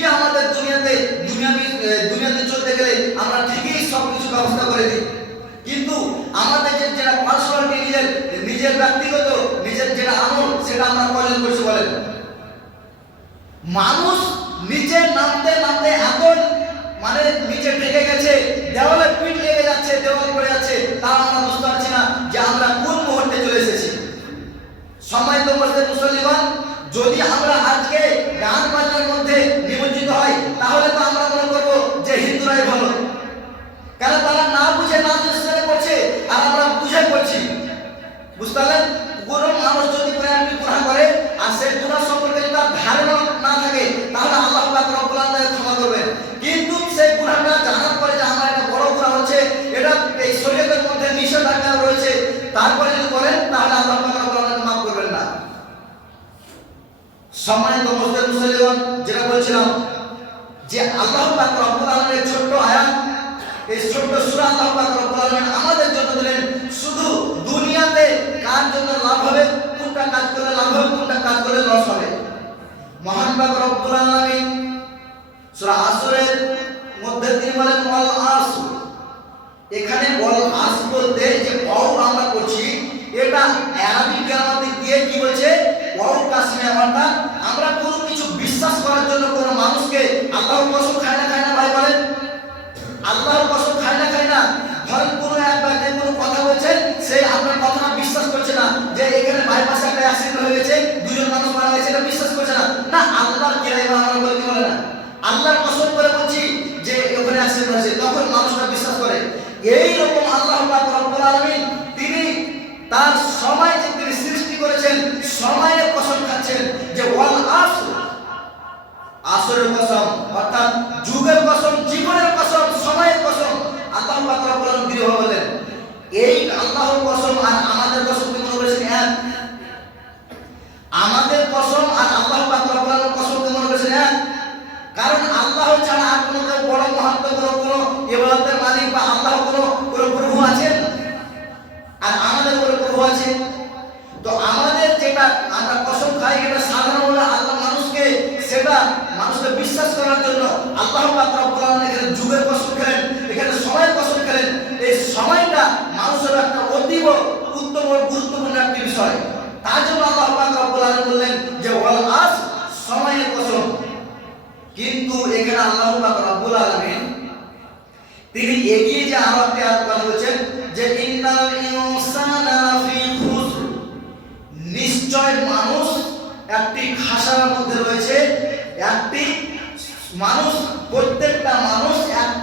ঠিকই আমাদের দুনিয়াতে চলতে গেলে আমরা ঠিকই সবকিছু ব্যবস্থা করে দিই, কিন্তু আমাদের যেটা পার্সোনালিটি, নিজের ব্যক্তিগত নিজের যেটা আমল, সেটা আমরা কজন করছি বলেন? মানুষ নিচে নামতে নামতে এখন মানে নিচে ঢেকে গেছে, দেওয়ালে পিঠ লেগে যাচ্ছে, দেওয়াল পড়ে যাচ্ছে, তা আমরা বুঝতে পারছি না যে আমরা কোন মুহূর্তে চলে এসেছি। সময় তো মুসলিমান, যদি আমরা আজকে গান বাজনার মধ্যে নিমজ্জিত হয়, তাহলে তো আমরা মনে করবো যে হিন্দুরাই ভালো, কারণ তারা না বুঝে না চেষ্টা করছে, আর আমরা বুঝে করছি। বুঝতে পারলেন? কোন মানুষ যদি একটি গুনাহ করে আর সেই গুনাহ সম্পর্কে যদি তার ধারণা না থাকে, তাহলে আল্লাহ পাক রব্বুল আলামিন ক্ষমা করবেন। কিন্তু সেই গুনাহটা জানার পরে যে আমার একটা বড় গুনাহ হচ্ছে, এটা এই শরীয়তের মধ্যে নিষেধাজ্ঞা রয়েছে, তারপরে যদি করেন, তাহলে আল্লাহ পাক রব্বুল আলামিন মাফ করবেন না। সম্মানিত মুসলিম, যেটা বলছিলাম যে আল্লাহ পাক রব্বুল আলামিনের ছোট্ট আয়াত, এই ছোট্ট সূরা আল্লাহ পাক রব্বুল আলামিন আমাদের জন্য দিলেন শুধু দুনিয়াতে কার জন্য লাভ হবে, কোনটা কাজ করলে লাভ হবে, কোনটা কাজ করলে লস হবে। মহান পাক রব্বুল আলামিন সূরা আসরের মধ্যে তিনি বলেন ওয়াল আসর। এখানে ওয়াল আসর বলতে যে ওয়াও আমরা করছি, এটা আরবি গ্রামার দিয়ে কি বলছে? ওয়াও কাসমে। অর্থাৎ আমরা কোনো কিছু বিশ্বাস করার জন্য কোনো মানুষকে আল্লাহর কসম খায় না ভাই বলেন? আল্লাহর কসম খায় না। ধরেন কোনো এক ব্যক্তি কোনো কথা বলছেন, সে আপনার কথাটা বিশ্বাস করছে না, যে এখানে বাইপাসে একটা অ্যাক্সিডেন্ট হয়ে গেছে, দুজন মানুষ মারা গেছে, এটা বিশ্বাস করছে না। না, আল্লাহর কিরাই বা আমরা বলে কি বলে না, আল্লাহর কসম করে বলছি যে ওখানে অ্যাক্সিডেন্ট হয়েছে, তখন মানুষটা বিশ্বাস করে। এই রকম আল্লাহ পাক রব্বুল আলামিন তিনি তার সময় যে তিনি সৃষ্টি করেছেন, সময়ের কসম খাচ্ছেন যে ওয়াল আসর, আসরের কসম, অর্থাৎ যুগের কসম, জীবনের কসম, সময়ের কসম। আল্লাহ পাক রব্বুল আলামিন দৃঢ় বলেন। এই আল্লাহর কসম আর আমাদের কসম কি মনে করেছেন এক? আমাদের কসম আর আল্লাহ পাক রব্বুল আলামিনের কসম কি মনে করেছেন এক? কারণ আল্লাহ ছাড়া আর কোনো বড় মহত্বপূর্ণ কোনো ইবাদতের মালিক বা আল্লাহ কোনো প্রভু আছেন? আর আমাদের কোনো প্রভু আছে? তো আমাদের যেটা আমরা কসম খাই, এটা সাধারণভাবে আল্লাহ মানুষকে, সেটা মানুষকে বিশ্বাস করার জন্য আল্লাহ পাক রব্বুল আলামিন এখানে যুগের কসম খেলেন, এখানে সময়ের কসম খেলেন। এই সময়টা মানুষের একটা অতীব উত্তম ও গুরুত্বপূর্ণ একটি বিষয়। তার জন্য আল্লাহ পাক রব্বুল আলামিন বললেন যে ওয়াল আসর, সময়ের কসম। কিন্তু এখানে আল্লাহ পাক রব্বুল আলামিন তিনি এগিয়ে যে আরো একটা আয়াত বলেছেন যে ইন্নাল ইনসানা ফি খুসর, নিশ্চয় মানুষ একটি খাসার মধ্যে রয়েছে। একটি মানুষ, প্রত্যেকটা মানুষ একটি